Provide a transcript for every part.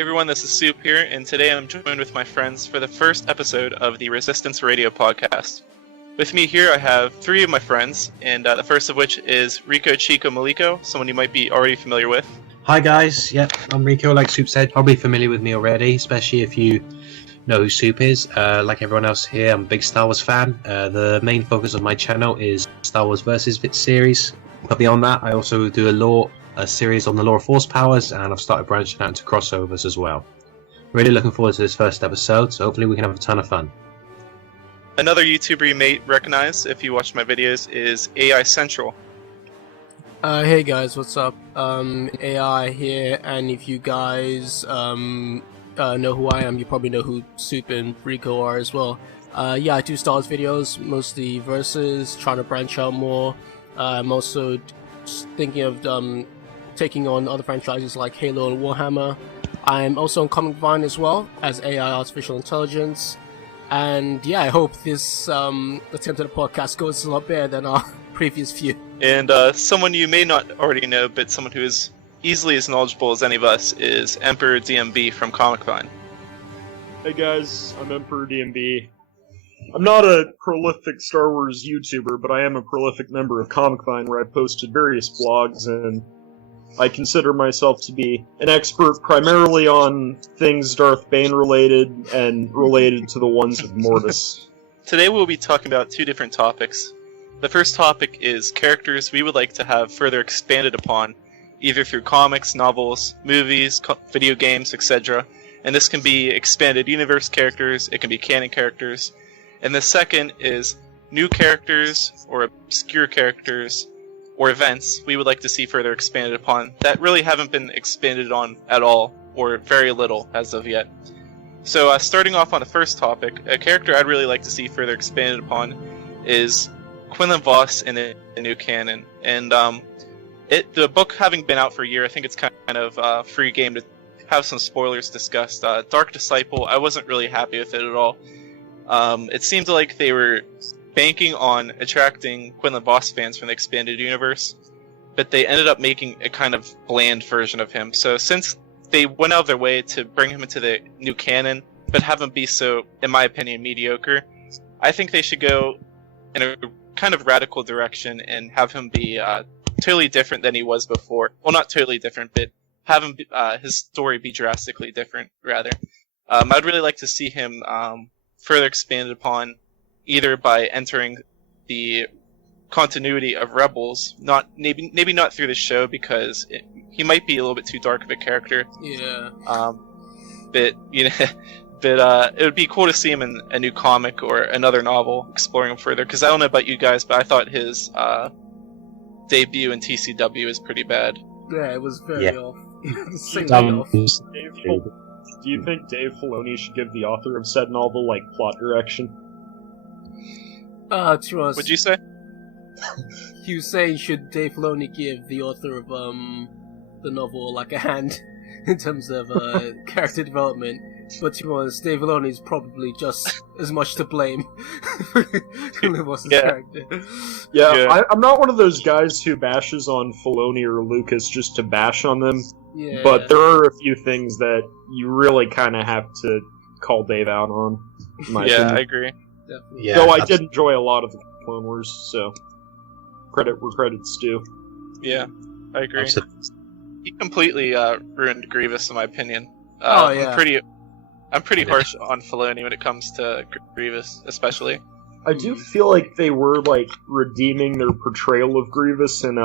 Hey everyone, this is Soup here, and today I'm joined with my friends for the first episode of the Resistance Radio podcast. With me here I have three of my friends, and the first of which is Rico Chico Maliko, someone you might be already familiar with. Hi guys, yep, I'm Rico, like Soup said, probably familiar with me already, especially if you know who Soup is. Like everyone else here, I'm a big Star Wars fan. The main focus of my channel is Star Wars Versus series, but beyond that I also do a series on the lore of Force powers, and I've started branching out into crossovers as well. Really looking forward to this first episode, so hopefully we can have a ton of fun. Another YouTuber you may recognize if you watch my videos is AI Central. Hey guys, what's up? AI here, and if you guys know who I am, you probably know who Soup and Rico are as well. Yeah, I do Star Wars videos, mostly Versus, trying to branch out more. I'm also thinking of taking on other franchises like Halo and Warhammer. I'm also on Comic Vine as well as AI Artificial Intelligence. And yeah, I hope this attempt at a podcast goes a lot better than our previous few. And someone you may not already know, but someone who is easily as knowledgeable as any of us is Emperor DMB from Comic Vine. Hey guys, I'm Emperor DMB. I'm not a prolific Star Wars YouTuber, but I am a prolific member of Comic Vine, where I posted various blogs, and I consider myself to be an expert primarily on things Darth Bane related and related to the ones of Mortis. Today we'll be talking about two different topics. The first topic is characters we would like to have further expanded upon, either through comics, novels, movies, video games, etc. And this can be expanded universe characters, it can be canon characters. And the second is new characters or obscure characters or events we would like to see further expanded upon that really haven't been expanded on at all, or very little as of yet. So starting off on the first topic, a character I'd really like to see further expanded upon is Quinlan Vos in the new canon. And the book having been out for a year, I think it's kind of a free game to have some spoilers discussed. Dark Disciple, I wasn't really happy with it at all. It seemed like they were banking on attracting Quinlan Vos fans from the expanded universe, but they ended up making a kind of bland version of him. So since they went out of their way to bring him into the new canon, but have him be so, in my opinion, mediocre, I think they should go in a kind of radical direction and have him be totally different than he was before. Well, not totally different, but have him his story be drastically different, rather. I'd really like to see him further expanded upon, either by entering the continuity of Rebels, maybe not through the show, because he might be a little bit too dark of a character. Yeah. But it would be cool to see him in a new comic or another novel, exploring him further. Because I don't know about you guys, but I thought his debut in TCW was pretty bad. Yeah, it was very off. Do you think Dave Filoni should give the author of said novel, plot direction? To us, What'd you say? you say should Dave Filoni give the author of the novel a hand in terms of character development, but to be honest, Dave Filoni is probably just as much to blame for his character. Yeah. I'm not one of those guys who bashes on Filoni or Lucas just to bash on them, but there are a few things that you really kind of have to call Dave out on. In my opinion. I agree. Definitely. Yeah, though I did enjoy a lot of the Clone Wars, so credit where credit's due. Yeah, I agree. He completely ruined Grievous, in my opinion. Yeah. I'm pretty harsh on Filoni when it comes to Grievous, especially. I do feel like they were redeeming their portrayal of Grievous in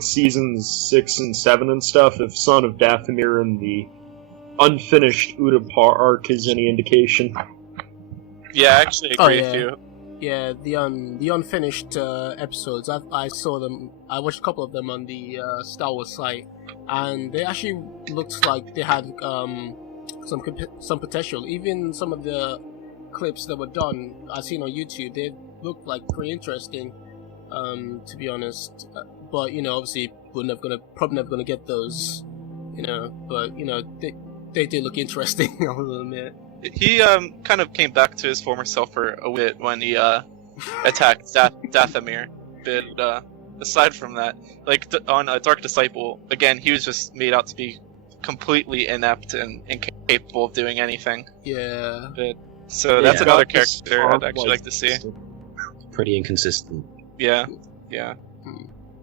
seasons 6 and 7 and stuff. If Son of Dathomir and the unfinished Utapau arc is any indication. Yeah, I actually agree with you. Yeah, the unfinished episodes, I saw them. I watched a couple of them on the Star Wars site, and they actually looked like they had some potential. Even some of the clips that were done, I've seen on YouTube, they looked pretty interesting. To be honest, but obviously probably never gonna get those. But they did look interesting. I will admit. He kind of came back to his former self for a bit when he attacked Dathomir. But aside from that, on Dark Disciple, again, he was just made out to be completely inept and incapable of doing anything. Yeah. So that's Yeah. another character I'd actually like to see. Pretty inconsistent. Yeah.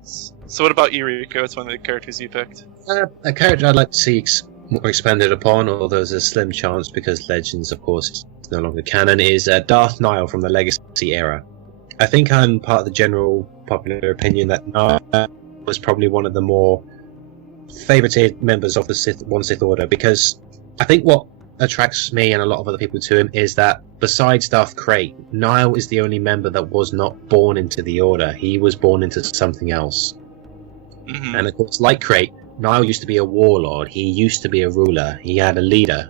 So what about you, Rico? It's one of the characters you picked. A character I'd like to see more expanded upon, although there's a slim chance because Legends, of course, is no longer canon, is Darth Nihil from the Legacy era. I think I'm part of the general popular opinion that Nihil was probably one of the more favoured members of the Sith Order, because I think what attracts me and a lot of other people to him is that besides Darth Krayt, Nihil is the only member that was not born into the Order. He was born into something else. Mm-hmm. And of course, like Krayt, Nihil used to be a warlord. He used to be a ruler. He had a leader.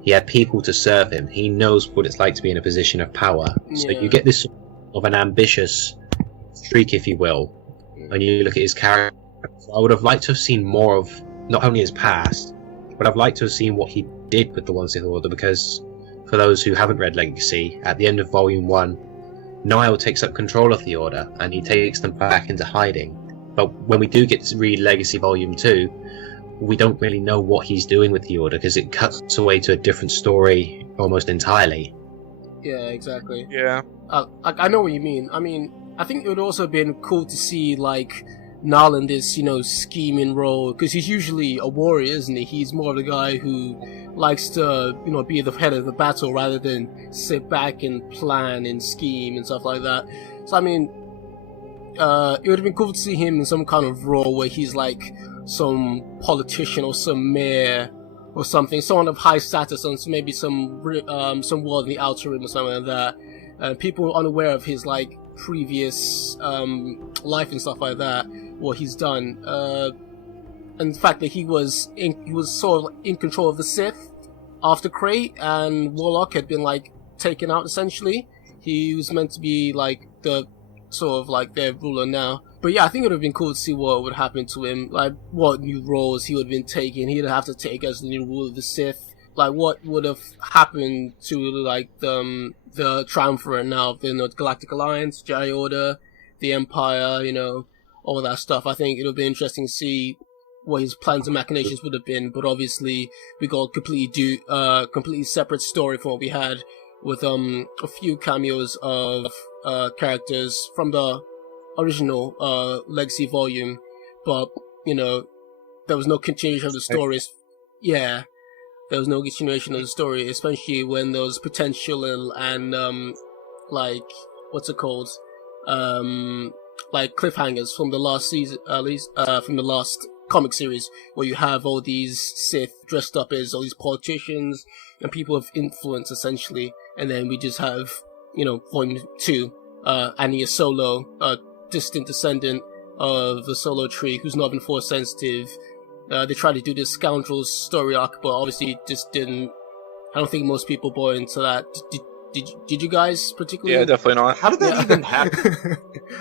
He had people to serve him. He knows what it's like to be in a position of power. So you get this sort of an ambitious streak, if you will, when you look at his character. I would have liked to have seen more of not only his past, but I'd like to have seen what he did with the One Sith Order, because for those who haven't read Legacy, at the end of Volume 1, Nihil takes up control of the Order, and he takes them back into hiding. But when we do get to read Legacy Volume 2, we don't really know what he's doing with the Order, because it cuts away to a different story almost entirely. Yeah, exactly. Yeah. I know what you mean. I mean, I think it would also have been cool to see, like, Nihil in this, scheming role, because he's usually a warrior, isn't he? He's more of the guy who likes to, be the head of the battle rather than sit back and plan and scheme and stuff like that. So, I mean, it would have been cool to see him in some kind of role where he's like some politician or some mayor or something, someone of high status, and maybe some ward in the outer rim or something like that. People unaware of his like previous life and stuff like that, what he's done, and the fact that he was sort of in control of the Sith after Krayt and Warlock had been like taken out essentially. He was meant to be like the sort of like their ruler now. But yeah, I think it would have been cool to see what would happen to him, like what new roles he would have been taking. He'd have to take as the new ruler of the Sith. Like what would have happened to like the triumvirate now of the Galactic Alliance, Jedi Order, the Empire, all that stuff. I think it would be interesting to see what his plans and machinations would have been. But obviously, we got a completely separate story from what we had, with a few cameos of characters from the original Legacy volume, but there was no continuation of the stories. Yeah, there was no continuation of the story, especially when there was potential and like what's it called, like cliffhangers from the last season, at least from the last comic series, where you have all these Sith dressed up as all these politicians and people of influence essentially, and then we just have volume 2, Anya Solo, a distant descendant of the Solo tree who's not been force sensitive. They tried to do this scoundrel's story arc, but obviously it just didn't. I don't think most people bought into that. Did you guys particularly? Yeah, definitely not. How did that even happen?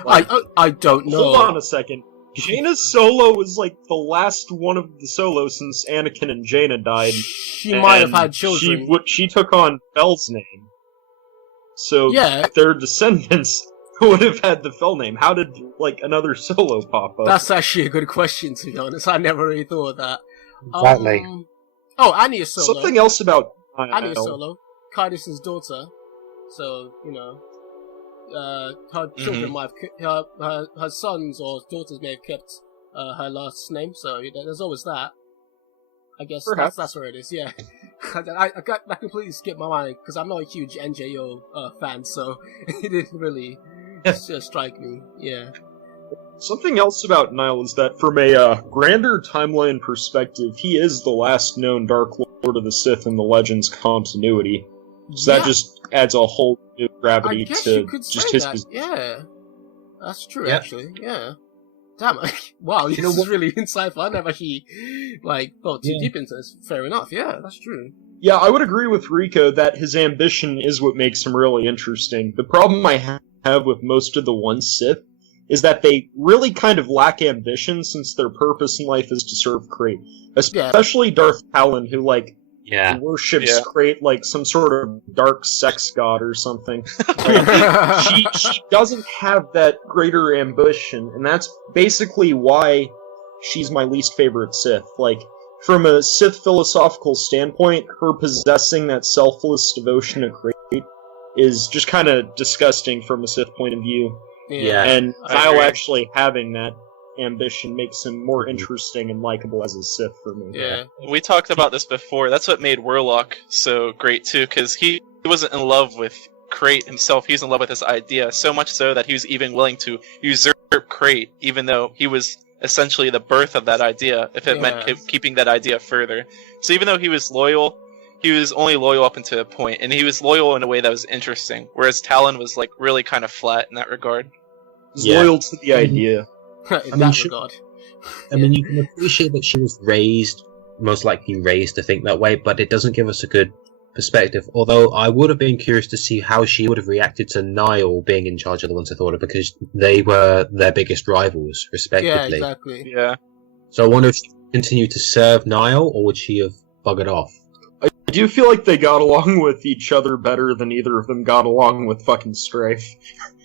I don't know. Hold on a second. Jaina's Solo was like the last one of the Solos since Anakin and Jaina died. She might have had children. She took on Fel's name. So yeah, their descendants would have had the Fel name. How did like another Solo pop up? That's actually a good question, to be honest. I never really thought of that. Exactly. Anya Solo. Something else about Anya Solo, Cardis's daughter. So her children might have her sons or daughters may have kept her last name. So there's always that. I guess that's where it is. Yeah, I completely skipped my mind because I'm not a huge NJO fan, so it didn't really strike me. Yeah. Something else about Nihil is that from a grander timeline perspective, he is the last known Dark Lord of the Sith in the Legends continuity. So that just adds a whole new gravity to just his. Yeah, that's true. Yeah. Actually, yeah. Damn, wow, this is really in sci-fi. I never actually thought too deep into this. Fair enough. Yeah, that's true. Yeah, I would agree with Rico that his ambition is what makes him really interesting. The problem I have with most of the One Sith is that they really kind of lack ambition, since their purpose in life is to serve Krayt. Especially Darth Talon, who worships Krayt like some sort of dark sex god or something. She doesn't have that greater ambition, and that's basically why she's my least favorite Sith. Like, from a Sith philosophical standpoint, her possessing that selfless devotion to Crate is just kind of disgusting from a Sith point of view. Yeah. And I Kyle agree. actually having that ambition makes him more interesting and likable as a Sith for me. Yeah. We talked about this before. That's what made Warlock so great too, because he wasn't in love with Crate himself. He was in love with his idea, so much so that he was even willing to usurp Crate, even though he was essentially the birth of that idea, if it meant keeping that idea further. So even though he was loyal, he was only loyal up until a point, and he was loyal in a way that was interesting, whereas Talon was like really kind of flat in that regard. He's loyal to the idea. In that regard. I mean, you can appreciate that she was most likely raised to think that way, but it doesn't give us a good perspective. Although I would have been curious to see how she would have reacted to Niall being in charge of the One Sith Order, because they were their biggest rivals, respectively. Yeah, exactly. Yeah. So I wonder if she would continue to serve Niall, or would she have buggered off? I do feel like they got along with each other better than either of them got along with fucking Strafe.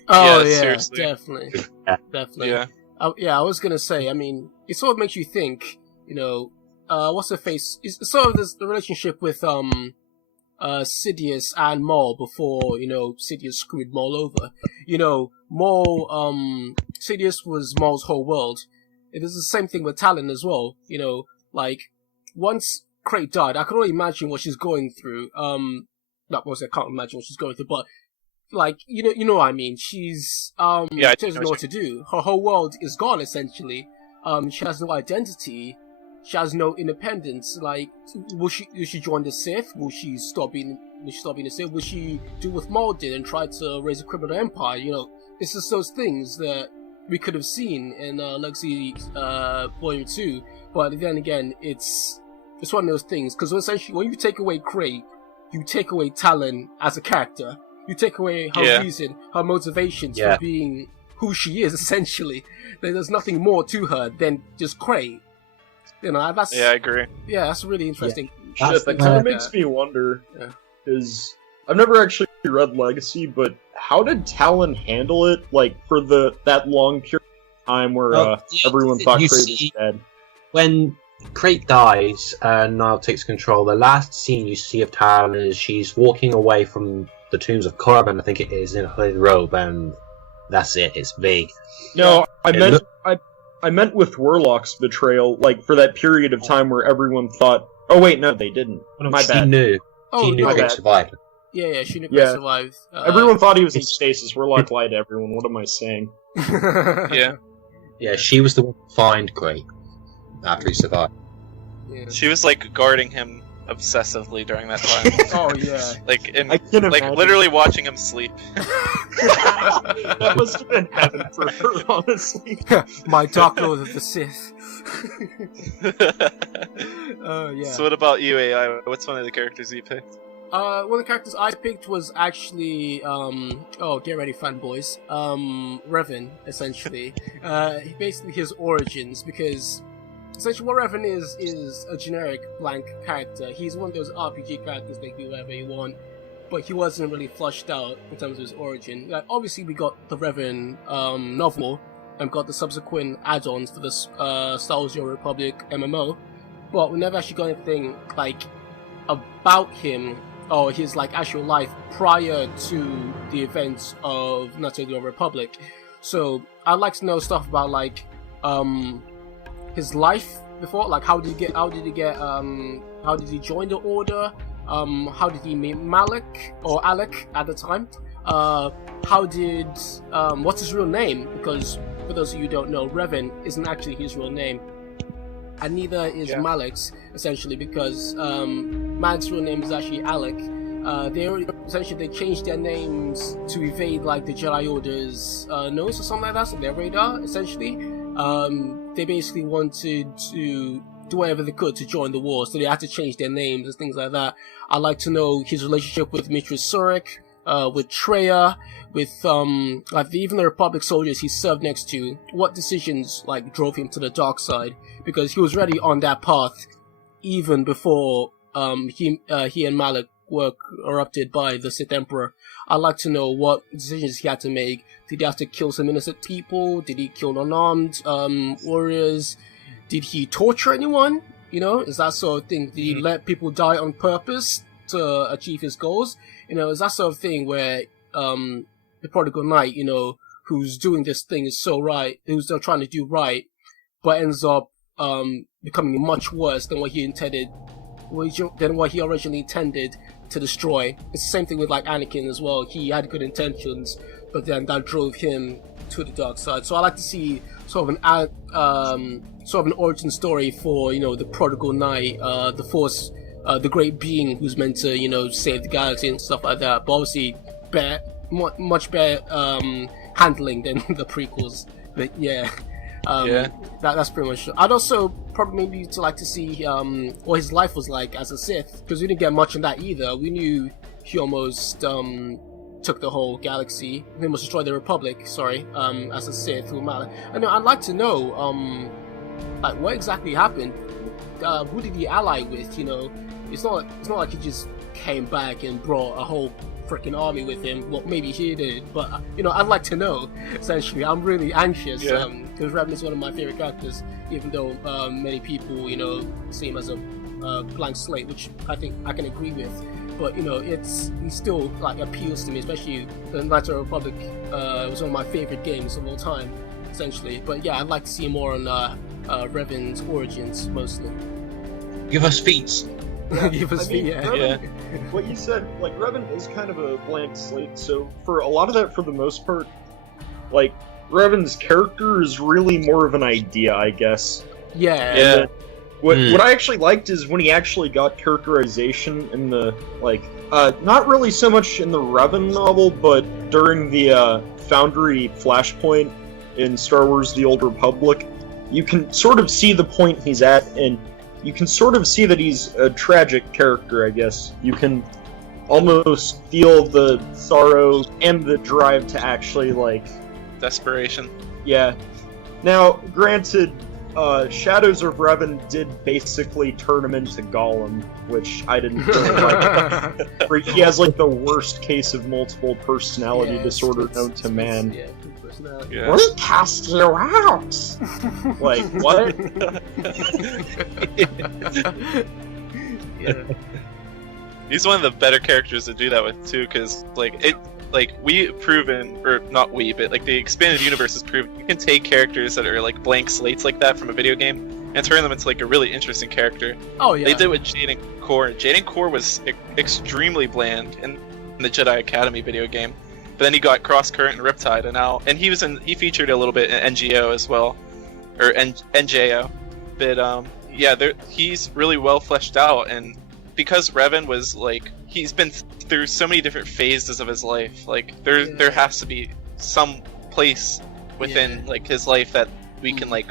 Oh, Yeah, yeah, seriously. definitely. Yeah. Definitely. Yeah. I was gonna say, I mean, it sort of makes you think, you know, what's her face? It's sort of the relationship with, Sidious and Maul before, you know, Sidious screwed Maul over. You know, Sidious was Maul's whole world. It is the same thing with Talon as well. You know, like, once Crate died, I can only imagine what she's going through. Not I can't imagine what she's going through, but, like, you know what I mean. She's, Yeah, she doesn't know what to do. Her whole world is gone, essentially. She has no identity. She has no independence. Like, will she join the Sith? Will she stop being a Sith? Will she do what Maul did and try to raise a criminal empire? You know, it's just those things that we could have seen in Legacy Volume 2. But then again, it's one of those things, because essentially when you take away Crate, you take away Talon as a character. You take away her reason, her motivations for being who she is, essentially. There's nothing more to her than just Crate. You know, that's... Yeah, I agree. Yeah, that's really interesting. Yeah. Shit, that kind of makes me wonder, because I've never actually read Legacy, but how did Talon handle it, like, for that long period of time where everyone thought Crate was dead? When Crate dies and Niall takes control, the last scene you see of Talon is she's walking away from the tombs of Korriban, I think it is, in a hooded robe, and that's it. It's vague. No, I meant with Warlock's betrayal, like, for that period of time where everyone thought... Oh, wait, no, they didn't. My bad. She knew. Oh, she knew no. Crate survived. Yeah, she knew Crate survived. Everyone thought he was in stasis. Warlock lied to everyone. What am I saying? Yeah. Yeah, she was the one to find Crate after he survived. Yeah. She was like guarding him obsessively during that time. Oh yeah. I can like imagine. literally watching him sleep. That must have been heaven for her, honestly. My Dark Lord of the Sith. Yeah. So what about you, AI? What's one of the characters you picked? One of the characters I picked was actually, get ready, fanboys. Revan, essentially. Basically his origins, because essentially what Revan is a generic blank character. He's one of those RPG characters that you do whatever you want, but he wasn't really flushed out in terms of his origin. Like, obviously we got the Revan novel, and got the subsequent add-ons for the Star Wars Young Republic MMO, but we never actually got anything, like, about him or his, like, actual life prior to the events of Knights of the Old Republic. So I'd like to know stuff about, like, his life before, like how did he join the Order, how did he meet Alec at the time, what's his real name, because for those of you who don't know, Revan isn't actually his real name, and neither is Malik's, essentially, because Malik's real name is actually Alec. They changed their names to evade, like, the Jedi Order's nose or something like that, so their radar, essentially. They basically wanted to do whatever they could to join the war, so they had to change their names and things like that. I'd like to know his relationship with Mistress Surik, with Treya, with even the Republic soldiers he served next to. What decisions, like, drove him to the dark side? Because he was already on that path even before he and Malik were corrupted by the Sith Emperor. I'd like to know what decisions he had to make. Did he have to kill some innocent people? Did he kill unarmed warriors? Did he torture anyone? You know, is that sort of thing. Did he let people die on purpose to achieve his goals? You know, is that sort of thing where the prodigal knight, you know, who's doing this thing is so right, who's still trying to do right, but ends up becoming much worse than what he intended, than what he originally intended to destroy. It's the same thing with like Anakin as well. He had good intentions, but then that drove him to the dark side. So I like to see sort of an origin story for, you know, the prodigal knight, the Force, the great being who's meant to, you know, save the galaxy and stuff like that. But obviously, much better handling than the prequels. But yeah. That's pretty much. I'd also probably maybe to like to see what his life was like as a Sith, because we didn't get much on that either. We knew he almost took the whole galaxy. He almost destroyed the Republic. Sorry, as a Sith. And I'd like to know like what exactly happened. Who did he ally with? You know, it's not like he just came back and brought a whole freaking army with him. Well, maybe he did, but you know, I'd like to know. Essentially, I'm really anxious because Revan is one of my favorite characters, even though many people, you know, see him as a blank slate, which I think I can agree with. But you know, he still like appeals to me, especially the Knights of the Republic. Was one of my favorite games of all time, essentially. But yeah, I'd like to see more on Revan's origins mostly. Give us feats. Give us feats. What you said, like, Revan is kind of a blank slate, so for a lot of that, for the most part, like, Revan's character is really more of an idea, I guess. Yeah. What I actually liked is when he actually got characterization in the, like, not really so much in the Revan novel, but during the Foundry Flashpoint in Star Wars The Old Republic, you can sort of see the point he's at, and you can sort of see that he's a tragic character, I guess. You can almost feel the sorrow and the drive to actually, like... Desperation. Yeah. Now, granted, Shadows of Revan did basically turn him into Gollum, which I didn't really like. He has, like, the worst case of multiple personality disorder known to man. Yeah. We cast you out! Like, what? He's one of the better characters to do that with, too, because, we've proven, or not we, but, like, the expanded universe has proven you can take characters that are, like, blank slates like that from a video game and turn them into, like, a really interesting character. Oh, yeah. They did it with Jaden Core. Jaden Core was extremely bland in the Jedi Academy video game. But then he got Cross Current and Riptide, and he featured a little bit in NGO as well, or NJO. But he's really well fleshed out, and because Revan was like, he's been through so many different phases of his life. Like there has to be some place within like his life that we can like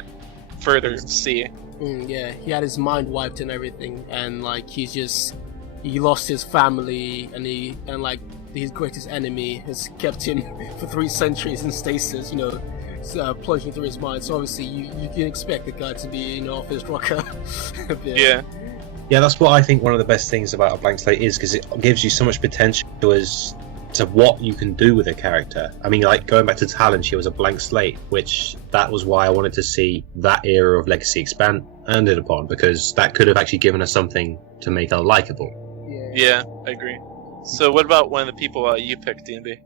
further see. Yeah, he had his mind wiped and everything, and like he lost his family, and his greatest enemy has kept him for 3 centuries in stasis, you know, plunging through his mind. So obviously you can expect the guy to be, you know, off his rocker. Yeah, that's what I think one of the best things about a blank slate is, because it gives you so much potential as to what you can do with a character. I mean, like, going back to Talon, she was a blank slate, which that was why I wanted to see that era of Legacy expanded upon, because that could have actually given us something to make her likable. Yeah, I agree. So what about one of the people you picked, D&B?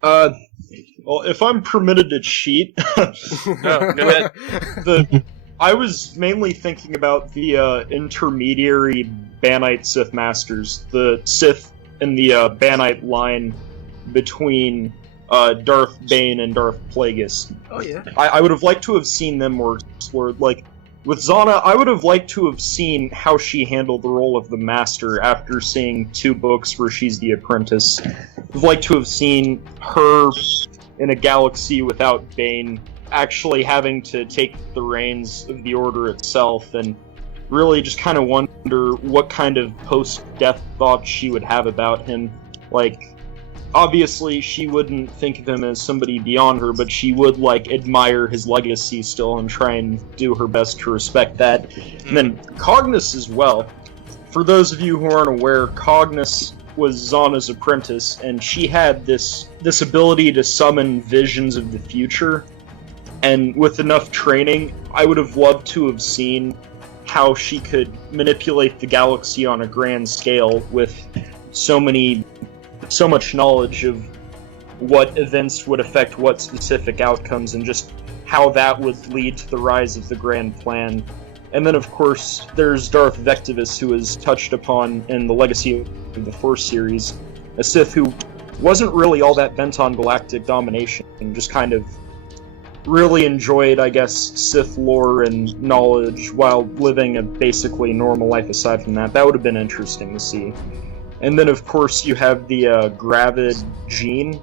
Well, if I'm permitted to cheat... No, go ahead. I was mainly thinking about the intermediary Banite Sith Masters, the Sith in the Banite line between Darth Bane and Darth Plagueis. Oh, yeah. I would have liked to have seen them more explored. Like, with Zana, I would have liked to have seen how she handled the role of the Master after seeing 2 books where she's the apprentice. I would have liked to have seen her in a galaxy without Bane actually having to take the reins of the Order itself, and really just kind of wonder what kind of post-death thoughts she would have about him. Like, obviously she wouldn't think of him as somebody beyond her, but she would, like, admire his legacy still and try and do her best to respect that. And then Cognis as well. For those of you who aren't aware, Cognis was Zana's apprentice, and she had this ability to summon visions of the future. And with enough training, I would have loved to have seen how she could manipulate the galaxy on a grand scale with so much knowledge of what events would affect what specific outcomes, and just how that would lead to the rise of the Grand Plan. And then, of course, there's Darth Vectivus, who is touched upon in the Legacy of the Force series, a Sith who wasn't really all that bent on galactic domination, and just kind of really enjoyed, I guess, Sith lore and knowledge while living a basically normal life aside from that. That would have been interesting to see. And then, of course, you have the Gravid Gene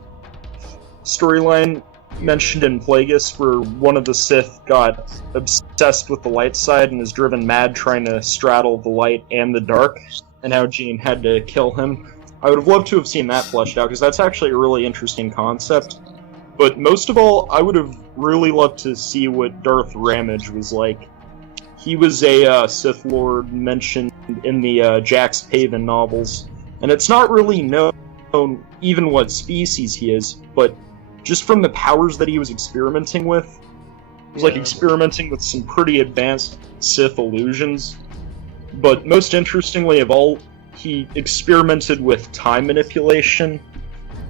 storyline mentioned in Plagueis, where one of the Sith got obsessed with the light side and is driven mad trying to straddle the light and the dark, and how Gene had to kill him. I would have loved to have seen that fleshed out, because that's actually a really interesting concept. But most of all, I would have really loved to see what Darth Ramage was like. He was a Sith Lord mentioned in the Jax Paven novels, and it's not really known even what species he is, but just from the powers that he was experimenting with, he was like experimenting with some pretty advanced Sith illusions. But most interestingly of all, he experimented with time manipulation.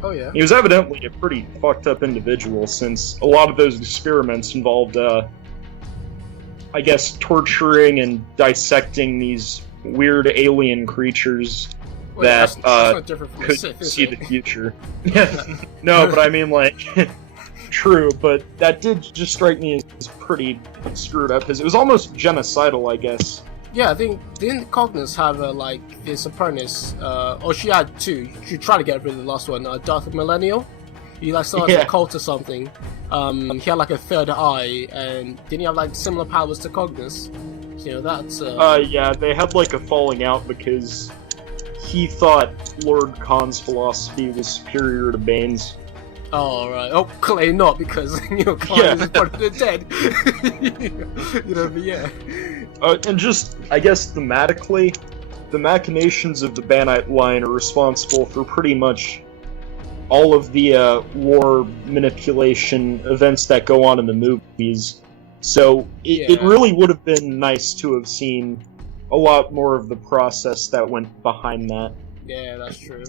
Oh yeah. He was evidently a pretty fucked up individual, since a lot of those experiments involved, I guess, torturing and dissecting these weird alien creatures that could see the future. No, but I mean, like, true, but that did just strike me as pretty screwed up, because it was almost genocidal, I guess. Yeah, I think, didn't Cognis have, like, this apprentice, or she had two, she tried to get rid of the last one, Darth Millennial? He, like, started a cult or something. He had, like, a third eye, and didn't he have, like, similar powers to Cognis? So, you know, that's, yeah, they had, like, a falling out, because he thought Lord Khan's philosophy was superior to Bane's. Oh, right. Oh, clearly not, because, you know, Khan is part of the dead. You know, but yeah. And just, I guess, thematically, the machinations of the Banite line are responsible for pretty much all of the war manipulation events that go on in the movies. So, it really would have been nice to have seen a lot more of the process that went behind that. Yeah, that's true.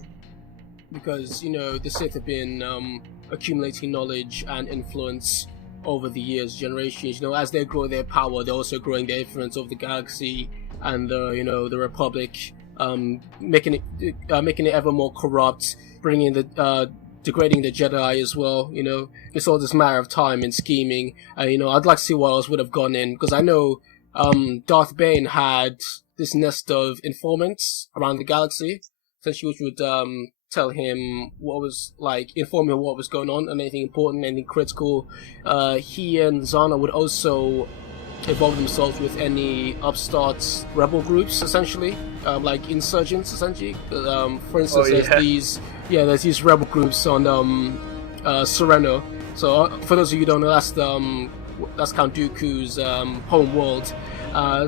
Because, you know, the Sith have been accumulating knowledge and influence over the years, generations. You know, as they grow their power, they're also growing their influence over the galaxy and the, you know, the Republic, making it ever more corrupt, bringing the degrading the Jedi as well. You know, it's all this matter of time and scheming. You know, I'd like to see what else would have gone in, because I know Darth Bane had this nest of informants around the galaxy, essentially, which would tell him what was, like, inform him what was going on, and anything important, anything critical. He and Zana would also involve themselves with any upstarts, rebel groups, essentially, like insurgents, essentially. For instance, there's these rebel groups on Sereno. So for those of you who don't know, that's Count Dooku's home world.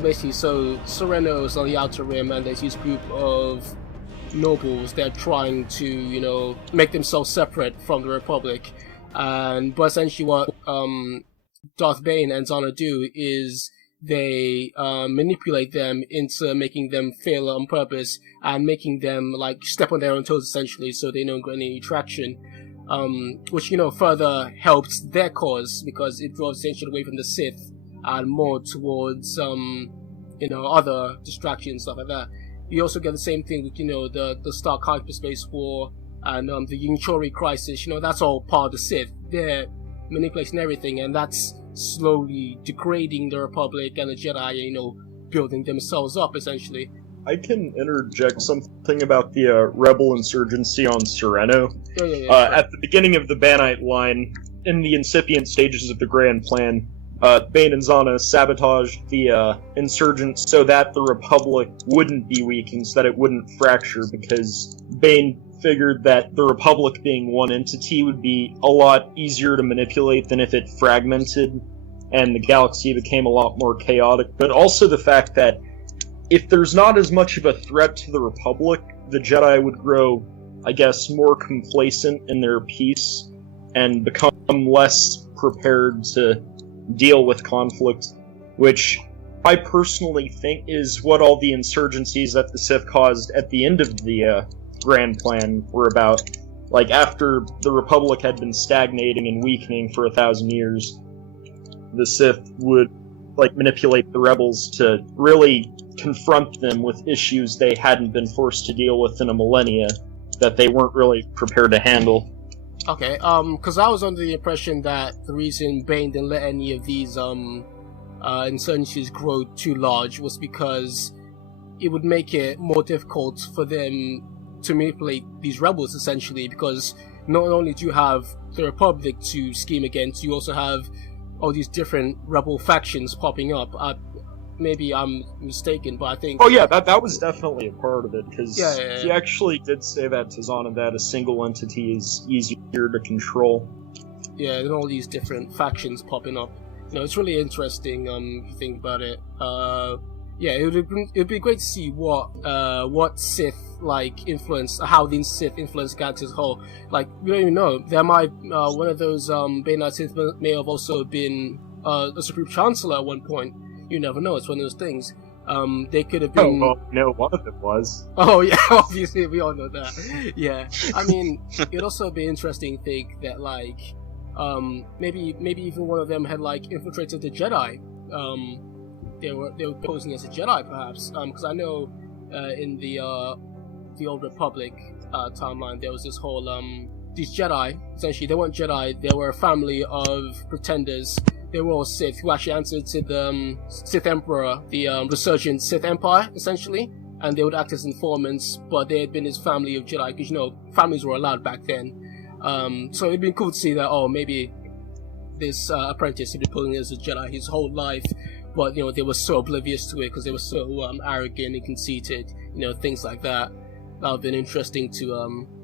Basically, so Sereno is on the Outer Rim, and there's this group of nobles that are trying to, you know, make themselves separate from the Republic. But essentially what Darth Bane and Zana do is they manipulate them into making them fail on purpose and making them, like, step on their own toes, essentially, so they don't get any traction. Which, you know, further helps their cause, because it draws attention away from the Sith and more towards, you know, other distractions, stuff like that. You also get the same thing with, you know, the Stark Hyperspace War and the Yingchori Crisis. You know, that's all part of the Sith. They're manipulating everything, and that's slowly degrading the Republic and the Jedi, you know, building themselves up, essentially. I can interject something about the rebel insurgency on Sereno. At the beginning of the Banite line, in the incipient stages of the Grand Plan, Bane and Zana sabotaged the insurgents so that the Republic wouldn't be weakened, so that it wouldn't fracture, because Bane figured that the Republic being one entity would be a lot easier to manipulate than if it fragmented and the galaxy became a lot more chaotic. But also the fact that if there's not as much of a threat to the Republic, the Jedi would grow, I guess, more complacent in their peace and become less prepared to deal with conflict, which I personally think is what all the insurgencies that the Sith caused at the end of the Grand Plan were about. Like, after the Republic had been stagnating and weakening for 1,000 years, the Sith would, like, manipulate the rebels to really confront them with issues they hadn't been forced to deal with in a millennia that they weren't really prepared to handle. Okay, because I was under the impression that the reason Bane didn't let any of these, insurgencies grow too large was because it would make it more difficult for them to manipulate these rebels, essentially, because not only do you have the Republic to scheme against, you also have all these different rebel factions popping up. Maybe I'm mistaken, but I think... Oh yeah, that was definitely a part of it, because yeah. he actually did say that to Zahn, that a single entity is easier to control. Yeah, and all these different factions popping up. You know, it's really interesting, if you think about it. Yeah, it'd be great to see what Sith, like, influence, how the Sith influence Galaxy as a whole. Like, we don't even know. There might, one of those, Banite Sith may have also been, a Supreme Chancellor at one point. You never know, it's one of those things. They could have been... Oh, well, no, one of them was. Oh, yeah, obviously, we all know that. Yeah. I mean, it'd also be interesting to think that, like, maybe even one of them had, like, infiltrated the Jedi. They were posing as a Jedi, perhaps. Because I know, in the Old Republic, timeline, there was this whole, these Jedi, essentially, they weren't Jedi, they were a family of pretenders. They were all Sith, who actually answered to the Sith Emperor, the resurgent Sith Empire, essentially, and they would act as informants, but they had been his family of Jedi, because, you know, families were allowed back then. So it'd been cool to see that, oh, maybe this apprentice had been pulling as a Jedi his whole life, but, you know, they were so oblivious to it, because they were so arrogant and conceited, you know, things like that. That would have been interesting to,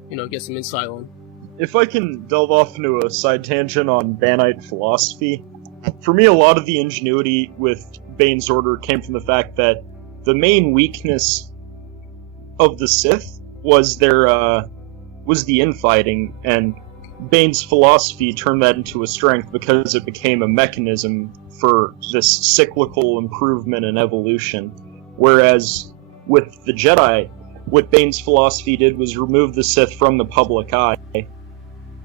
you know, get some insight on. If I can delve off into a side tangent on Banite philosophy, for me, a lot of the ingenuity with Bane's Order came from the fact that the main weakness of the Sith was was the infighting, and Bane's philosophy turned that into a strength because it became a mechanism for this cyclical improvement and evolution. Whereas with the Jedi, what Bane's philosophy did was remove the Sith from the public eye,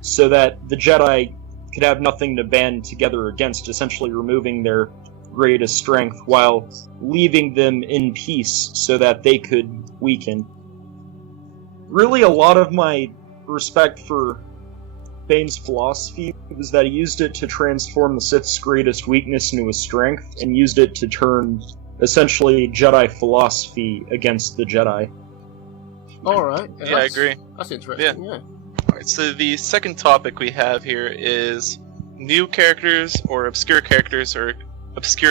so that the Jedi could have nothing to band together against, essentially removing their greatest strength while leaving them in peace so that they could weaken. Really, a lot of my respect for Bane's philosophy was that he used it to transform the Sith's greatest weakness into a strength, and used it to turn, essentially, Jedi philosophy against the Jedi. Alright. Yeah, I agree. That's interesting, yeah. Alright, so the second topic we have here is new characters or obscure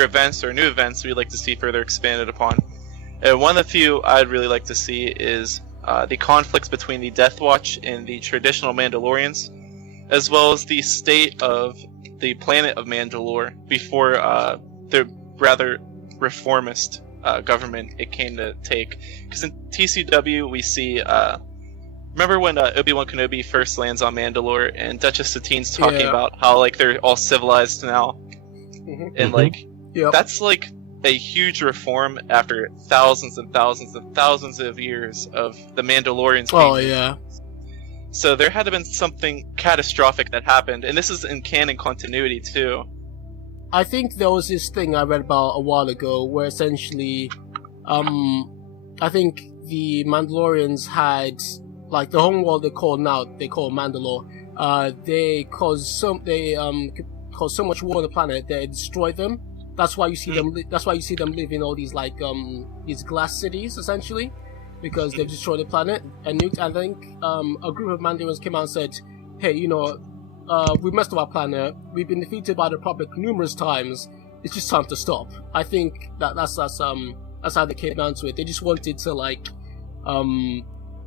events or new events we'd like to see further expanded upon. And one of the few I'd really like to see is the conflicts between the Death Watch and the traditional Mandalorians, as well as the state of the planet of Mandalore before the rather reformist government it came to take. Because in TCW we see... remember when Obi-Wan Kenobi first lands on Mandalore and Duchess Satine's talking about how, like, they're all civilized now? And, like, that's, like, a huge reform after thousands and thousands and thousands of years of the Mandalorians being... Oh, yeah. So there had to have been something catastrophic that happened, and this is in canon continuity, too. I think there was this thing I read about a while ago where essentially, I think the Mandalorians had... like the home world they call Mandalore, they caused so much war on the planet that it destroyed them. That's why you see them. That's why you see them live in all these these glass cities, essentially, because they've destroyed the planet. And I think a group of Mandalorians came out and said, "Hey, you know, we messed up our planet. We've been defeated by the Republic numerous times. It's just time to stop." I think that's how they came down to it. They just wanted to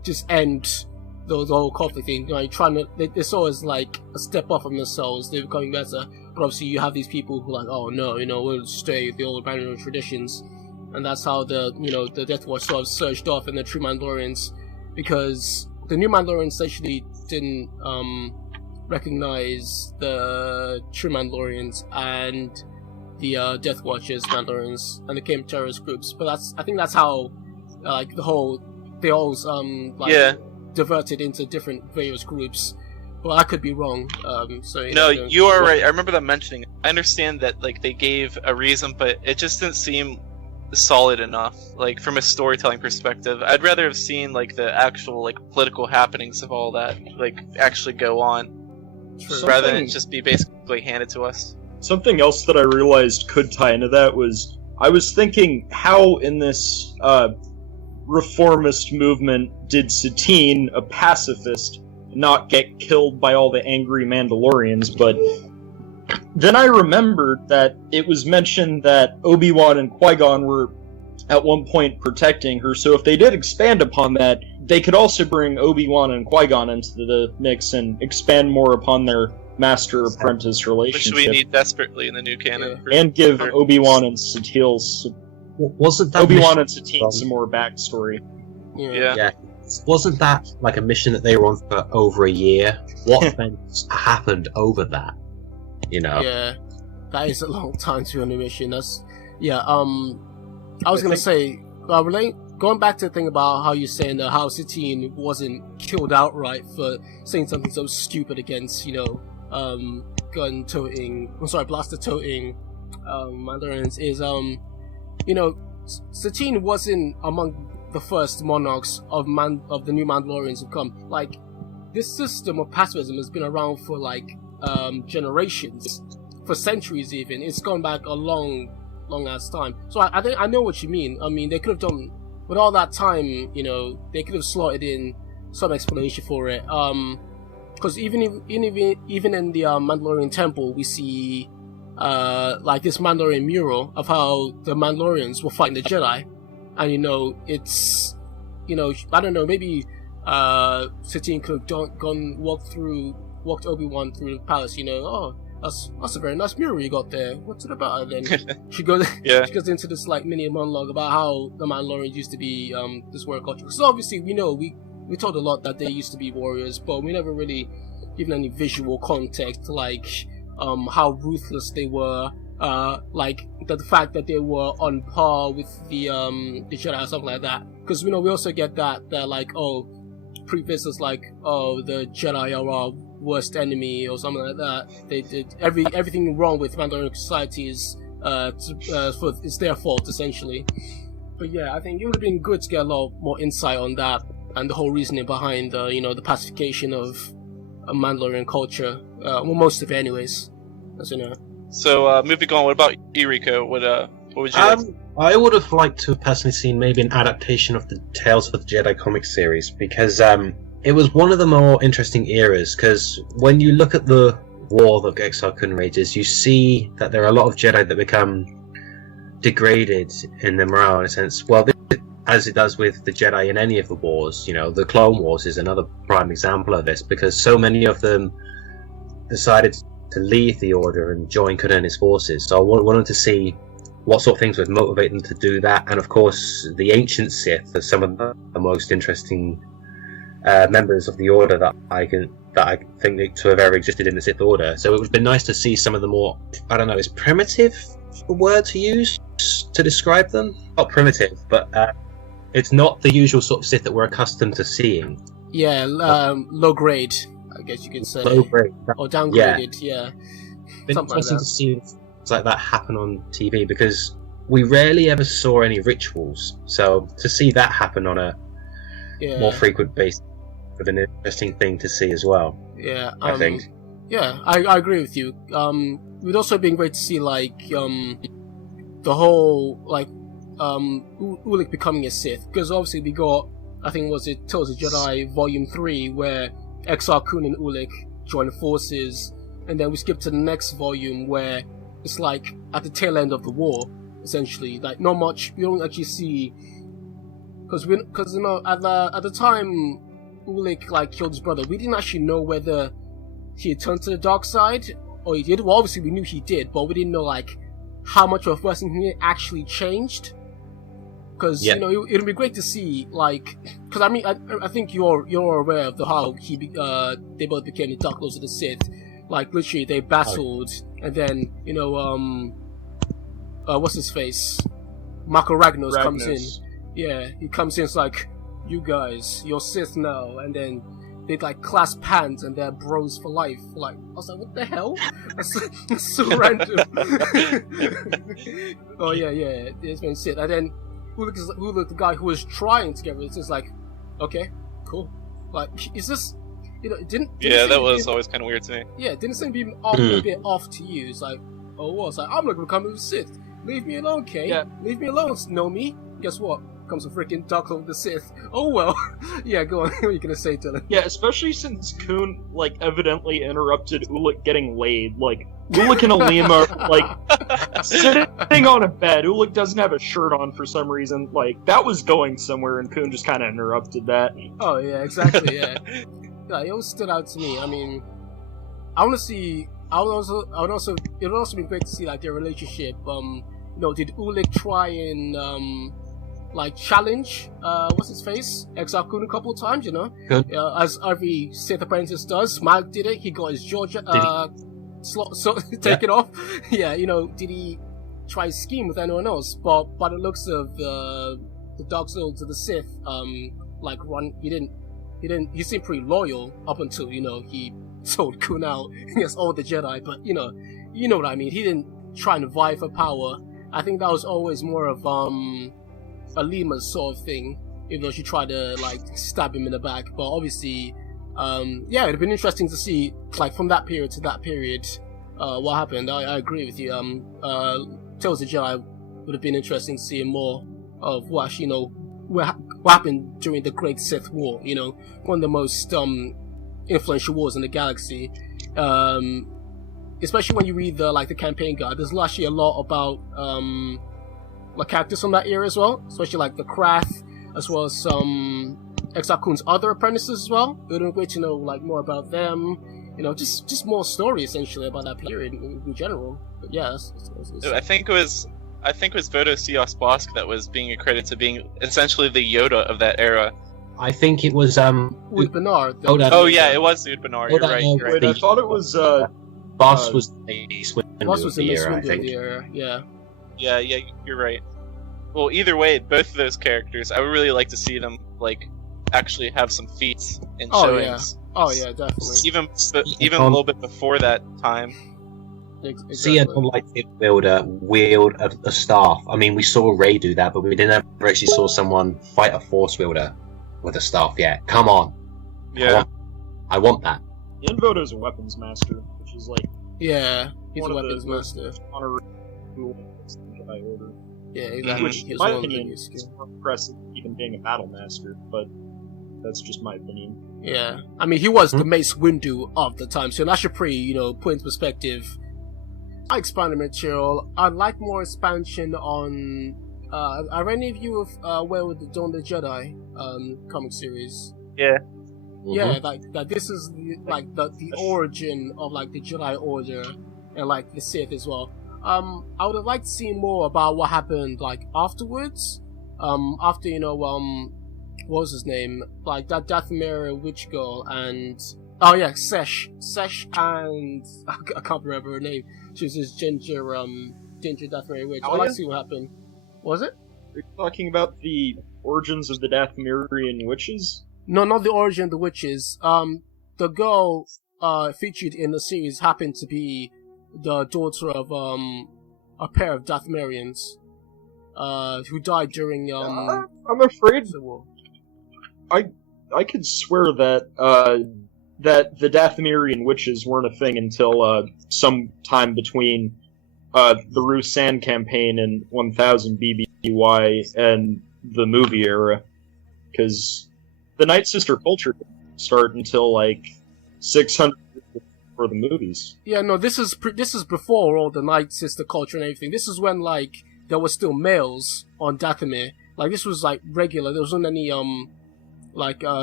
just end the whole conflict thing. You know, they saw it as like a step off from themselves. They're becoming better, but obviously you have these people who are like, oh no, you know, we'll stay with the old Mandalorian traditions, and that's how the Death Watch sort of surged off in the true Mandalorians, because the new Mandalorians essentially didn't recognize the true Mandalorians, and the Death Watchers, Mandalorians, and became terrorist groups. But I think that's how like they all diverted into different various groups. Well, I could be wrong. No, you are right. I remember them mentioning it. I understand that like they gave a reason, but it just didn't seem solid enough. Like from a storytelling perspective, I'd rather have seen like the actual like political happenings of all that like actually go on, rather than just be basically handed to us. Something else that I realized could tie into that was I was thinking how in this reformist movement did Satine, a pacifist, not get killed by all the angry Mandalorians, but then I remembered that it was mentioned that Obi-Wan and Qui-Gon were at one point protecting her, so if they did expand upon that, they could also bring Obi-Wan and Qui-Gon into the mix and expand more upon their master-apprentice relationship. Which we need desperately in the new canon. And give Obi-Wan and Satine some more backstory. Yeah. Wasn't that like a mission that they were on for over a year? What events happened over that? You know? Yeah, that is a long time to be on a mission. I was gonna say, going back to the thing about how you're saying that how Satine wasn't killed outright for saying something so stupid against, blaster toting Mandalorians is, Satine wasn't among the first monarchs of the new Mandalorians who come. Like, this system of pacifism has been around for like generations, for centuries even. It's gone back a long ass time. So I think I know what you mean. I mean, they could have done with all that time. They could have slotted in some explanation for it. Because even in the Mandalorian temple, we see like this Mandalorian mural of how the Mandalorians were fighting the Jedi. And it's I don't know, maybe Satine could have walked Obi-Wan through the palace. That's a very nice mural you got there. What's it about? And then she goes into this like mini monologue about how the Mandalorians used to be this warrior culture. So obviously we told a lot that they used to be warriors, but we never really given any visual context, like how ruthless they were. Like the fact that they were on par with the Jedi or something like that. Because we also get that they're like, previous is like, the Jedi are our worst enemy or something like that. They did everything wrong with Mandalorian society is it's their fault essentially. But yeah, I think it would have been good to get a lot more insight on that and the whole reasoning behind the pacification of Mandalorian culture. Well, most of it anyways, as you know. So, moving on, what about you, Rico? What would you like? I would have liked to have personally seen maybe an adaptation of the Tales of the Jedi comic series, because it was one of the more interesting eras, because when you look at the war that Exar Kun rages, you see that there are a lot of Jedi that become degraded in their morale, in a sense. Well, as it does with the Jedi in any of the wars, the Clone Wars is another prime example of this, because so many of them decided to leave the Order and join Kunoi's forces. So I wanted to see what sort of things would motivate them to do that. And of course, the ancient Sith are some of the most interesting members of the Order that I think to have ever existed in the Sith Order. So it would have been nice to see some of the more, I don't know, is primitive a word to use to describe them? Not primitive, but it's not the usual sort of Sith that we're accustomed to seeing. Yeah, low grade, I guess you could say. Low grade. Or downgraded, yeah. It's interesting to see things like that happen on TV, because we rarely ever saw any rituals. So to see that happen on a more frequent basis would be an interesting thing to see as well. Yeah, I think. Yeah, I agree with you. It would also been great to see like the whole like Ulic becoming a Sith, because obviously we got, I think was it Tales of Jedi Volume 3 where Exar Kun and Ulic join forces, and then we skip to the next volume where it's like at the tail end of the war, essentially. Like not much, we don't actually see, because at the time Ulic like killed his brother, we didn't actually know whether he had turned to the dark side or he did. Well, obviously we knew he did, but we didn't know like how much of a person he actually changed. Because it would be great to see, like, because I mean, I think you're aware of how they both became the Dark Lords of the Sith. Like literally, they battled, and then what's his face? Marco Ragnos comes in. Ragnos. Yeah, he comes in. It's like, you guys, you're Sith now, and then they like clasp hands and they're bros for life. Like, I was like, what the hell? That's so random. Oh yeah, it's been Sith, and then Ulick, the guy who was trying to get rid of it, is like, okay, cool. Like, is this, you know, didn't Yeah, that was always kind of weird to me. yeah, didn't seem to be a bit off to you. It's like, oh, what? It's like, I'm not becoming a Sith. Leave me alone, Kay. Yeah. Leave me alone, Nomi. Guess what? Comes a freaking Dark Lord of the Sith. Oh well. Yeah, go on. What are you gonna say, Dylan? Yeah, especially since Kun, like, evidently interrupted Ulick getting laid. Like, Ulick and Alima are, like, sitting on a bed. Ulick doesn't have a shirt on for some reason. Like, that was going somewhere, and Kun just kind of interrupted that. Oh yeah, exactly. Yeah. Yeah, it always stood out to me. I mean, I want to see. It would also be great to see like their relationship. You know, did Ulick try and like challenge what's his face, Exar Kun a couple of times? You know, as every Sith apprentice does. Mag did it. He got his Georgia taken off. Yeah, you know, did he try scheme with anyone else? But by the looks of the Dark Souls of the Sith, like he didn't. He seemed pretty loyal up until, you know, he told Kun out against all the Jedi. But you know what I mean. He didn't try and vie for power. I think that was always more of Alima's sort of thing, even though she tried to like stab him in the back. But obviously, yeah, it'd have been interesting to see like from that period to that period what happened. I agree with you. Tales of the Jedi would have been interesting to see more of what actually, you know, what happened during the Great Sith War. You know, one of the most influential wars in the galaxy. Especially when you read the campaign guide, there's actually a lot about like characters from that era as well, especially like the Krath, as well as some Exar Kun's other apprentices as well. It would be great to know like more about them. You know, just more story essentially about that period in general. But yeah, it's I think it was Vodo Sios Bosk that was being accredited to being essentially the Yoda of that era. I think it was with Bernard. Oh yeah, it was Ood Bernard. You're right. You're right. Wait, I thought it was Boss was the Mace Windu Boss was of the the Mace era, I Windu of think. the era. Yeah. Yeah, you're right. Well, either way, both of those characters, I would really like to see them like actually have some feats and showings. Oh yeah, definitely. Even a little bit before that time. Exactly. See a lightsaber wielder wield a staff. I mean, we saw Rey do that, but we didn't ever actually saw someone fight a Force wielder with a staff yet. Come on. Yeah. I want that. Vodo's a weapons master, which is like yeah, he's one a of weapons the most master. honorary tools in the Jedi Order. Yeah, exactly. Which, He in was my one of the opinion, biggest. is more impressive than even being a battle master, but that's just my opinion. Yeah, I mean, he was the Mace Windu of the time, so that should pretty, you know, put into perspective. I expanded material. I'd like more expansion on. Are any of you aware with the Dawn of the Jedi comic series? Yeah. Yeah, like this is like the origin of like the Jedi Order and like the Sith as well. I would have liked to see more about what happened like afterwards. After, you know, what was his name? Like that Dathomir witch girl and Sesh and I can't remember her name. She was this ginger Dathomir witch. I'd like to see what happened. Was it? Are you talking about the origins of the Dathomirian witches? No, not the origin of the witches. The girl featured in the series happened to be the daughter of a pair of Dathomirians who died during I'm afraid the war. I could swear that that the Dathomirian witches weren't a thing until some time between the Rusan campaign in 1000 BBY and the movie era, because the Night Sister culture didn't start until like 600 for the movies. Yeah, no, this is before all the Night Sister culture and everything. This is when like there were still males on Dathomir. Like this was like regular. There wasn't any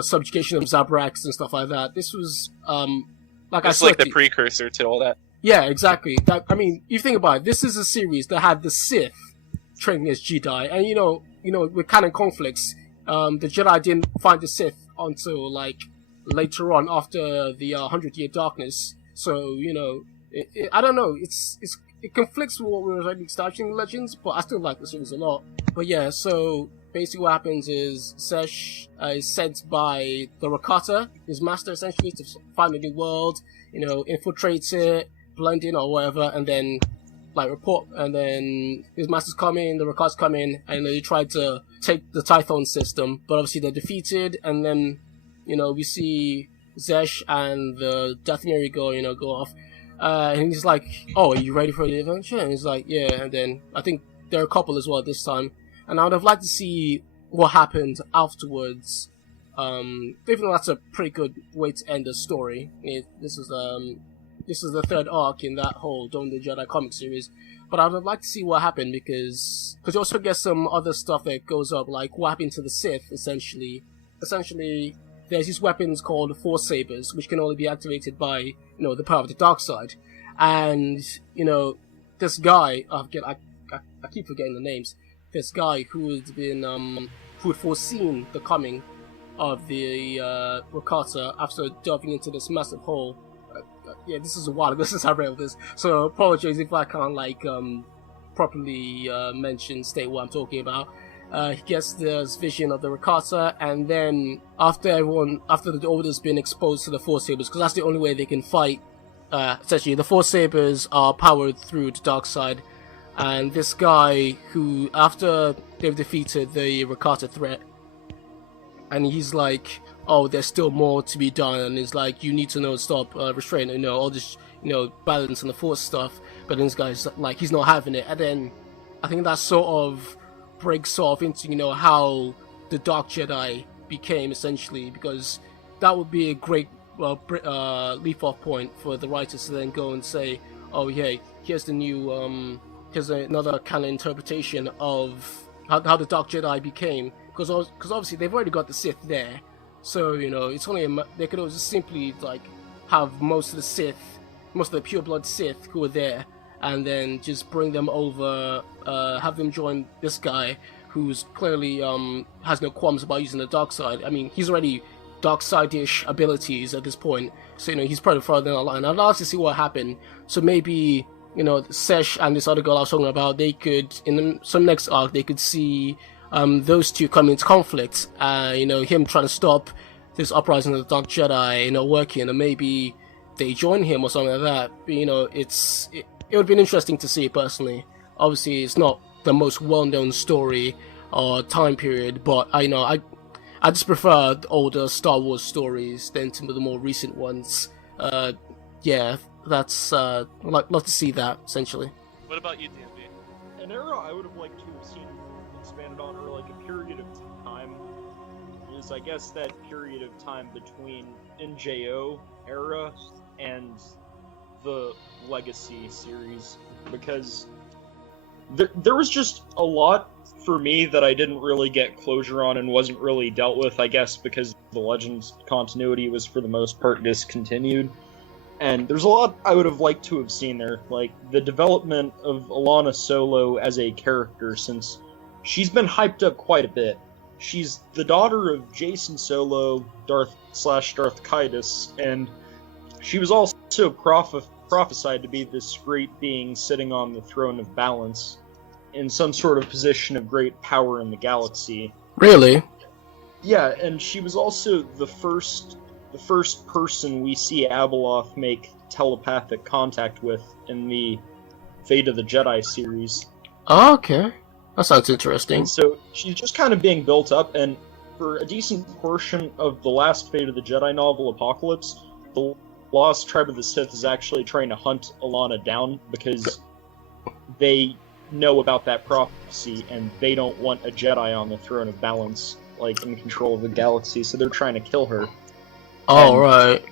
subjugation of Zabraks and stuff like that. This was like it's like the precursor to all that. Yeah, exactly. That, I mean, you think about it. This is a series that had the Sith training as Jedi, and you know, with canon conflicts, the Jedi didn't find the Sith until like later on after the 100-Year Darkness. So you know, I don't know. It's it conflicts with what we were already starting in Legends, but I still like the series a lot. But yeah, so basically what happens is Sesh is sent by the Rakata, his master essentially, to find a new world, infiltrate it, blend in or whatever, and then report, and then his masters come in, the Rakats come in, and they try to take the Tython system, but obviously they're defeated, and then, we see Zesh and the Dathomiri go off, and he's like, oh, are you ready for the adventure? And he's like, yeah, and then I think there are a couple as well this time, and I would have liked to see what happened afterwards, even though that's a pretty good way to end the story. This is the third arc in that whole Dawn of the Jedi comic series, but I would like to see what happened because you also get some other stuff that goes up, like what happened to the Sith, essentially. Essentially, there's these weapons called Force Sabers, which can only be activated by, the power of the dark side. And, this guy, I keep forgetting the names, this guy who had foreseen the coming of the Rakata after delving into this massive hole. Yeah, this is a while ago since I read this, so apologies if I can't properly state what I'm talking about. He gets this vision of the Rakata, and then after the Order's been exposed to the Force Sabers, because that's the only way they can fight. Essentially, the Force Sabers are powered through the dark side, and this guy who, after they've defeated the Rakata threat, and he's like, oh, there's still more to be done, and it's like, you need to stop restraining, all this, balance and the Force stuff, but then this guy's like, he's not having it, and then I think that sort of breaks off into, how the Dark Jedi became, essentially, because that would be a great leap-off point for the writers to then go and say, oh, yeah, here's the new, here's another canon interpretation of how the Dark Jedi became, because obviously they've already got the Sith there. So, it's only they could just simply, have most of the pure-blood Sith who are there, and then just bring them over, have them join this guy, who's clearly, has no qualms about using the dark side. I mean, he's already dark side-ish abilities at this point, so, he's probably further down the line. I'd like to see what happened. So maybe, Sesh and this other girl I was talking about, they could, in some next arc, they could see those two come into conflict, him trying to stop this uprising of the Dark Jedi, working, and maybe they join him or something like that. But, it would be interesting to see, personally. Obviously, it's not the most well-known story or time period, but I just prefer the older Star Wars stories than some of the more recent ones. Yeah, that's, I'd love to see that, essentially. What about you, D&D? An era I would have liked to have seen expanded on, or a period of time, is I guess that period of time between NJO era and the Legacy series, because there was just a lot for me that I didn't really get closure on and wasn't really dealt with, I guess because the Legends continuity was for the most part discontinued. And there's a lot I would have liked to have seen there, like the development of Alana Solo as a character, since she's been hyped up quite a bit. She's the daughter of Jason Solo, Darth Kaitis, and she was also prophesied to be this great being sitting on the throne of balance, in some sort of position of great power in the galaxy. Really? Yeah, and she was also the first person we see Abeloth make telepathic contact with in the Fate of the Jedi series. Oh, okay. That sounds interesting. And so she's just kind of being built up, and for a decent portion of the last Fate of the Jedi novel, Apocalypse, the Lost Tribe of the Sith is actually trying to hunt Alana down because they know about that prophecy, and they don't want a Jedi on the throne of balance, in control of the galaxy, so they're trying to kill her. Oh, right.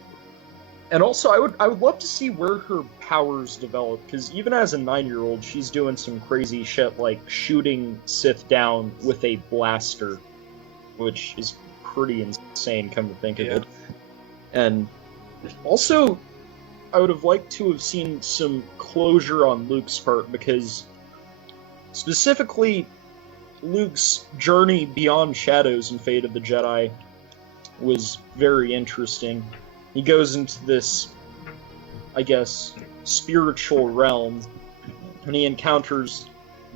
And also, I would love to see where her powers develop, because even as a 9-year-old, she's doing some crazy shit like shooting Sith down with a blaster, which is pretty insane, come to think of it. And also, I would have liked to have seen some closure on Luke's part, because specifically, Luke's journey beyond Shadows in Fate of the Jedi was very interesting. He goes into this, I guess, spiritual realm and he encounters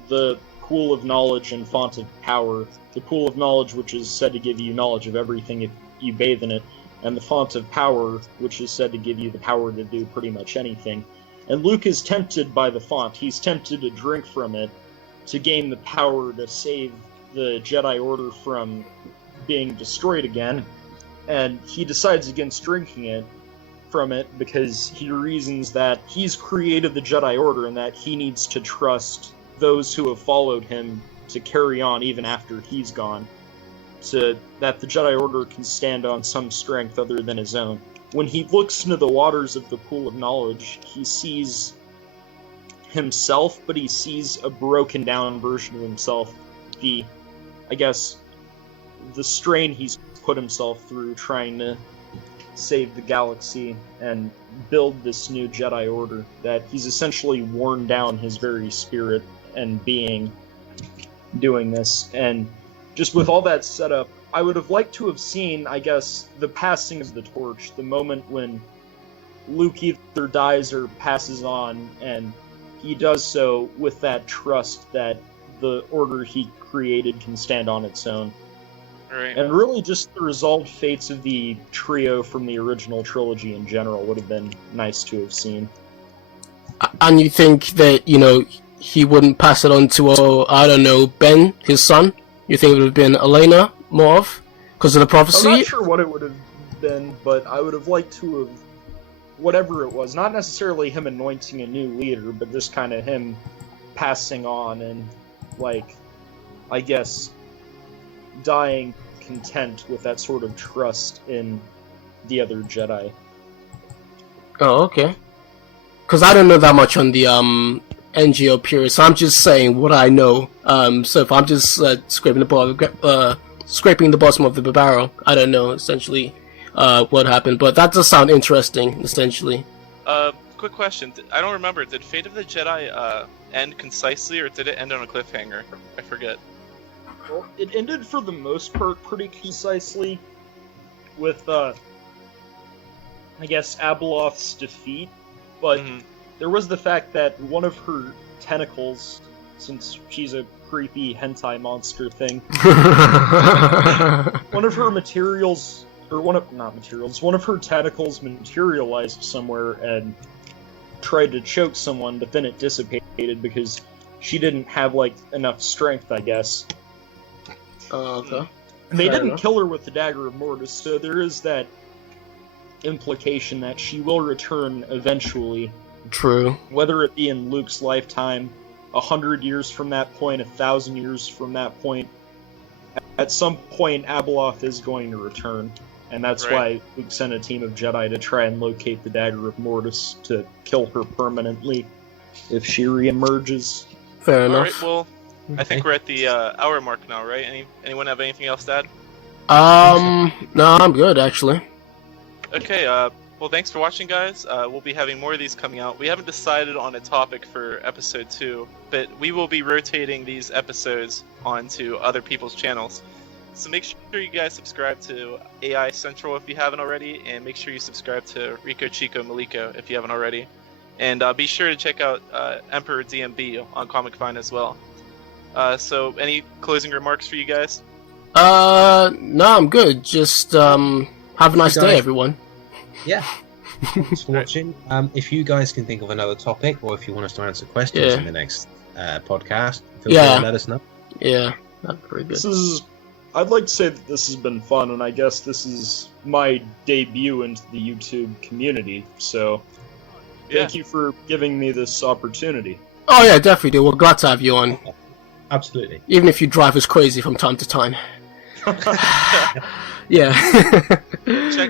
the pool of knowledge and font of power. The pool of knowledge, which is said to give you knowledge of everything if you bathe in it, and the font of power, which is said to give you the power to do pretty much anything. And Luke is tempted by the font. He's tempted to drink from it to gain the power to save the Jedi Order from being destroyed again. And he decides against drinking it from it because he reasons that he's created the Jedi Order and that he needs to trust those who have followed him to carry on even after he's gone, so that the Jedi Order can stand on some strength other than his own. When he looks into the waters of the pool of knowledge, he sees himself, but he sees a broken down version of himself. The strain he's put himself through trying to save the galaxy and build this new Jedi Order, that he's essentially worn down his very spirit and being doing this. And just with all that set up, I would have liked to have seen, I guess, the passing of the torch, the moment when Luke either dies or passes on, and he does so with that trust that the order he created can stand on its own. Right. And really just the resolved fates of the trio from the original trilogy in general would have been nice to have seen. And you think that, he wouldn't pass it on to, I don't know, Ben, his son? You think it would have been Elena more of? Because of the prophecy? I'm not sure what it would have been, but I would have liked to have, whatever it was, not necessarily him anointing a new leader, but just kind of him passing on and, I guess, dying content with that sort of trust in the other Jedi. Oh, okay. Because I don't know that much on the NGO period, so I'm just saying what I know. So if I'm just scraping the bottom of the barrel, I don't know essentially what happened, but that does sound interesting. Essentially. Quick question. I don't remember. Did Fate of the Jedi end concisely, or did it end on a cliffhanger? I forget. Well, it ended for the most part pretty concisely with, I guess, Abeloth's defeat, but there was the fact that one of her tentacles, since she's a creepy hentai monster thing, one of her materials, or one of her tentacles materialized somewhere and tried to choke someone, but then it dissipated because she didn't have, enough strength, I guess. Okay. And they Fair didn't enough. kill her with the Dagger of Mortis, so there is that implication that she will return eventually. True. Whether it be in Luke's lifetime, 100 years from that point, 1,000 years from that point, at some point Abeloth is going to return. And that's why Luke sent a team of Jedi to try and locate the Dagger of Mortis to kill her permanently if she reemerges. Fair enough. Alright, well, I think we're at the hour mark now, right? Anyone have anything else to add? No, I'm good actually. Okay, well, thanks for watching, guys. We'll be having more of these coming out. We haven't decided on a topic for episode 2, but we will be rotating these episodes onto other people's channels. So make sure you guys subscribe to AI Central if you haven't already, and make sure you subscribe to Rico Chico Maliko if you haven't already. And be sure to check out Emperor DMB on Comic Vine as well. So any closing remarks for you guys? No, I'm good. Just have a nice day, everyone. Yeah. Thanks for watching. If you guys can think of another topic, or if you want us to answer questions in the next podcast, feel free to let us know. Yeah, that's pretty good. I'd like to say that this has been fun, and I guess this is my debut into the YouTube community, so thank you for giving me this opportunity. Oh yeah, definitely, dude. We're glad to have you on. Absolutely. Even if you drive us crazy from time to time. Yeah.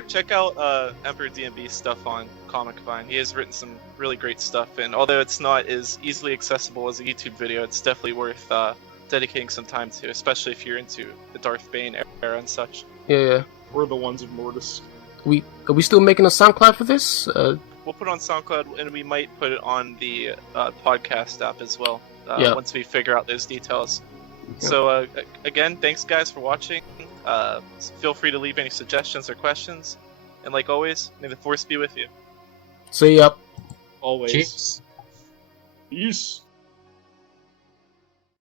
check out Emperor DMB's stuff on Comic Vine. He has written some really great stuff, and although it's not as easily accessible as a YouTube video, it's definitely worth dedicating some time to, especially if you're into the Darth Bane era and such. Yeah. Or the ones of Mortis. Are we still making a SoundCloud for this? We'll put it on SoundCloud, and we might put it on the podcast app as well, once we figure out those details. Yeah. So, again, thanks guys for watching. Feel free to leave any suggestions or questions. And like always, may the Force be with you. See ya. Always. Cheers. Peace.